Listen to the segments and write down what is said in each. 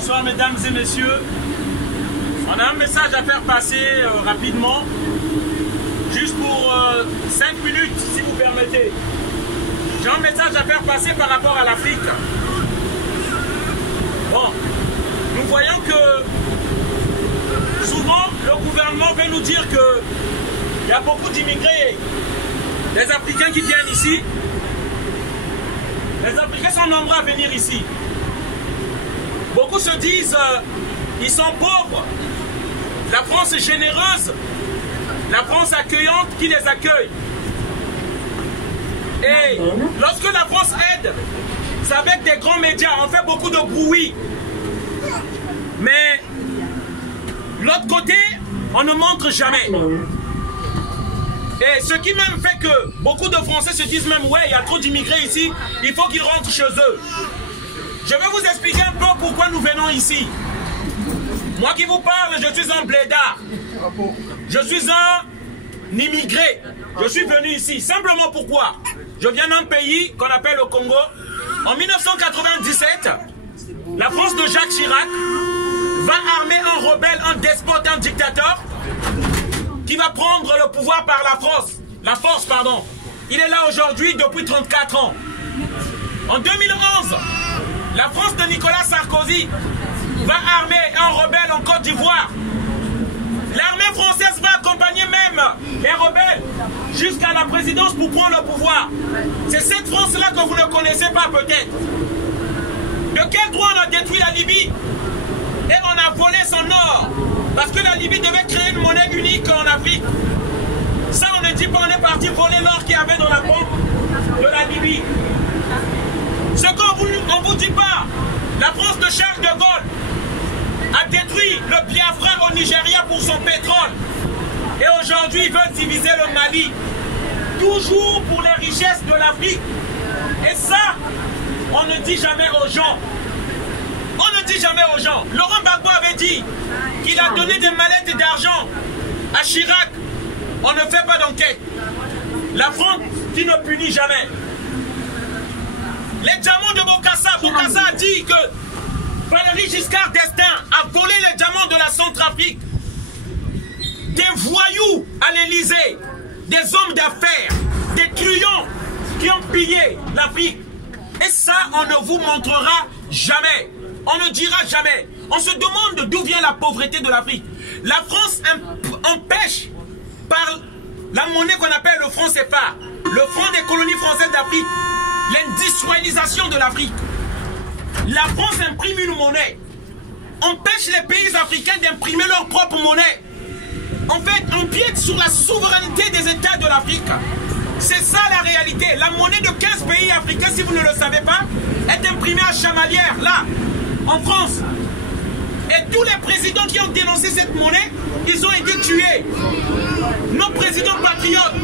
Bonsoir mesdames et messieurs. On a un message à faire passer rapidement. Juste pour 5 minutes si vous permettez. J'ai un message à faire passer par rapport à l'Afrique. Bon, nous voyons que souvent le gouvernement veut nous dire qu'il y a beaucoup d'immigrés, des Africains qui viennent ici. Les Africains sont nombreux à venir ici. Beaucoup se disent ils sont pauvres. La France est généreuse. La France accueillante qui les accueille. Et lorsque la France aide, c'est avec des grands médias. On fait beaucoup de bruit. Mais l'autre côté, on ne montre jamais. Et ce qui même fait que beaucoup de Français se disent même, ouais, il y a trop d'immigrés ici, il faut qu'ils rentrent chez eux. Je vais vous expliquer un peu pourquoi nous venons ici. Moi qui vous parle, je suis un blédard. Je suis un immigré. Je suis venu ici. Simplement pourquoi? Je viens d'un pays qu'on appelle le Congo. En 1997, la France de Jacques Chirac va armer un rebelle, un despote, un dictateur qui va prendre le pouvoir par la force, pardon. Il est là aujourd'hui depuis 34 ans. En 2011, la France de Nicolas Sarkozy va armer un rebelle en Côte d'Ivoire. L'armée française va accompagner même les rebelles jusqu'à la présidence pour prendre le pouvoir. C'est cette France-là que vous ne connaissez pas peut-être. De quel droit on a détruit la Libye et on a volé son or? Parce que la Libye devait créer une monnaie unique en Afrique. Ça on ne dit pas, on est parti voler l'or qu'il y avait dans la banque de la Libye. Ce qu'on ne vous dit pas, la France de Charles de Gaulle a détruit le Biafra au Nigeria pour son pétrole. Et aujourd'hui, ils veulent diviser le Mali. Toujours pour les richesses de l'Afrique. Et ça, on ne dit jamais aux gens. On ne dit jamais aux gens. Laurent Gbagbo avait dit qu'il a donné des mallettes d'argent à Chirac. On ne fait pas d'enquête. La France qui ne punit jamais. Les diamants de Bokassa, Bokassa a dit que Valéry Giscard d'Estaing a volé les diamants de la Centrafrique. Des voyous à l'Élysée, des hommes d'affaires, des truands qui ont pillé l'Afrique. Et ça, on ne vous montrera jamais. On ne dira jamais. On se demande d'où vient la pauvreté de l'Afrique. La France empêche par la monnaie qu'on appelle le franc CFA, le franc des colonies françaises d'Afrique, l'industrialisation de l'Afrique. La France imprime une monnaie, empêche les pays africains d'imprimer leur propre monnaie. En fait, on empiète sur la souveraineté des États de l'Afrique. C'est ça la réalité. La monnaie de 15 pays africains, si vous ne le savez pas, est imprimée à Chamalières, là, en France. Et tous les présidents qui ont dénoncé cette monnaie, ils ont été tués. Nos présidents patriotes,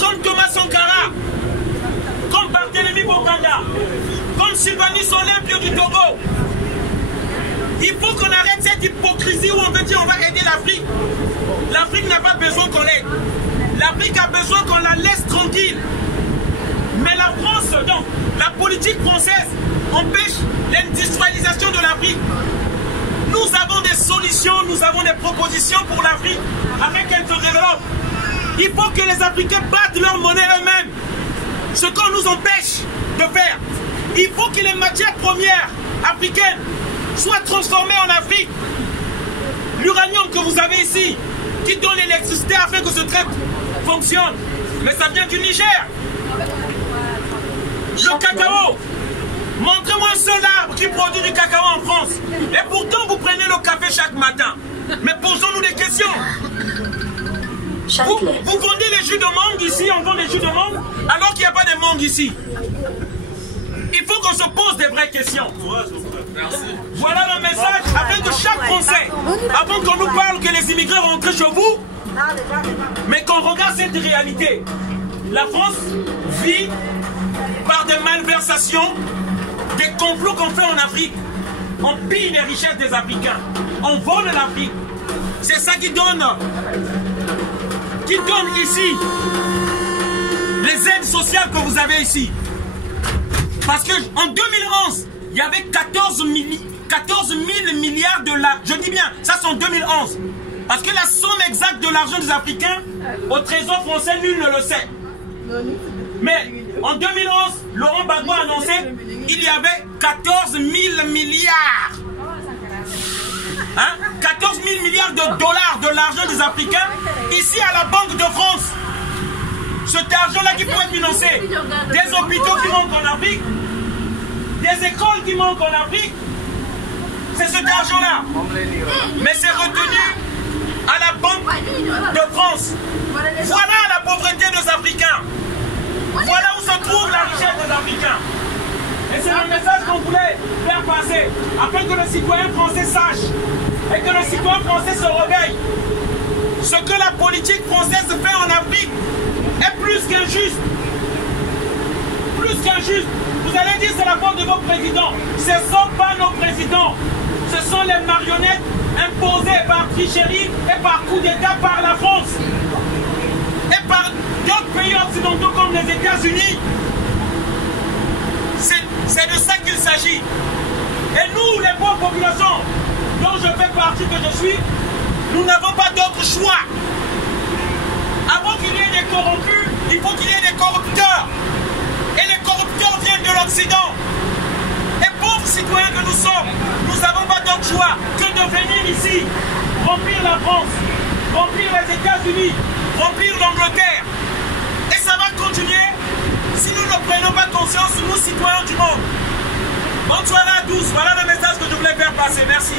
comme Thomas Sankara, comme Barthélemy Bokanda, comme Sylvanus Olympio du Togo. Il faut qu'on arrête cette hypocrisie où on veut dire on va aider l'Afrique. L'Afrique n'a pas besoin qu'on l'aide. L'Afrique a besoin qu'on la laisse tranquille. Mais la France, donc, la politique française empêche l'industrialisation de l'Afrique. Nous avons des solutions, nous avons des propositions pour l'Afrique afin qu'elle se développe. Il faut que les Africains battent leur monnaie eux-mêmes. Ce qu'on nous empêche de faire. Il faut que les matières premières africaines soient transformées en Afrique. L'uranium que vous avez ici, qui donne l'électricité afin que ce traite fonctionne, mais ça vient du Niger. Le cacao, montrez-moi un seul arbre qui produit du cacao en France. Et pourtant vous prenez le café chaque matin. Mais posons-nous des questions. Vous vendez les jus de mangue ici, on vend les jus de mangue, alors qu'il n'y a pas de mangue ici. Il faut qu'on se pose des vraies questions. Voilà le message afin que chaque Français, avant qu'on nous parle que les immigrés rentrent chez vous, mais qu'on regarde cette réalité. La France vit par des malversations, des complots qu'on fait en Afrique. On pille les richesses des Africains. On vole l'Afrique. C'est ça qui donne ici les aides sociales que vous avez ici. Parce que en 2011, il y avait 14 000 milliards de dollars. Je dis bien, ça c'est en 2011. Parce que la somme exacte de l'argent des Africains au trésor français, nul ne le sait. Mais en 2011, Laurent Gbagbo a annoncé qu'il y avait 14 000 milliards. Hein? 14 000 milliards de dollars de l'argent des Africains ici à la Banque de France. Cet argent-là qui pourrait financer des hôpitaux qui manquent en Afrique, des écoles qui manquent en Afrique, c'est cet argent-là. Mais c'est retenu à la Banque de France. Voilà la pauvreté des Africains. Voilà où se trouve la richesse des Africains. Et c'est le message qu'on voulait faire passer, afin que le citoyen français sache et que le citoyen français se réveille. Ce que la politique française fait en Afrique est plus qu'injuste. Plus qu'injuste. Vous allez dire c'est la faute de vos présidents. Ce ne sont pas nos présidents. Ce sont les marionnettes imposées par tricherie et par coup d'État par la France. Et par d'autres pays occidentaux comme les États-Unis. C'est de ça qu'il s'agit. Et nous, les pauvres populations, dont je fais partie, que je suis, nous n'avons pas d'autre choix. Avant qu'il y ait des corrompus, il faut qu'il y ait des corrupteurs. Et les corrupteurs viennent de l'Occident. Et pauvres citoyens que nous sommes, nous n'avons pas d'autre choix que de venir ici, remplir la France, remplir les États-Unis, remplir l'Angleterre. Et ça va continuer si nous ne prenons pas conscience, nous citoyens du monde. Bonne soirée à tous, voilà le message que je voulais faire passer. Merci.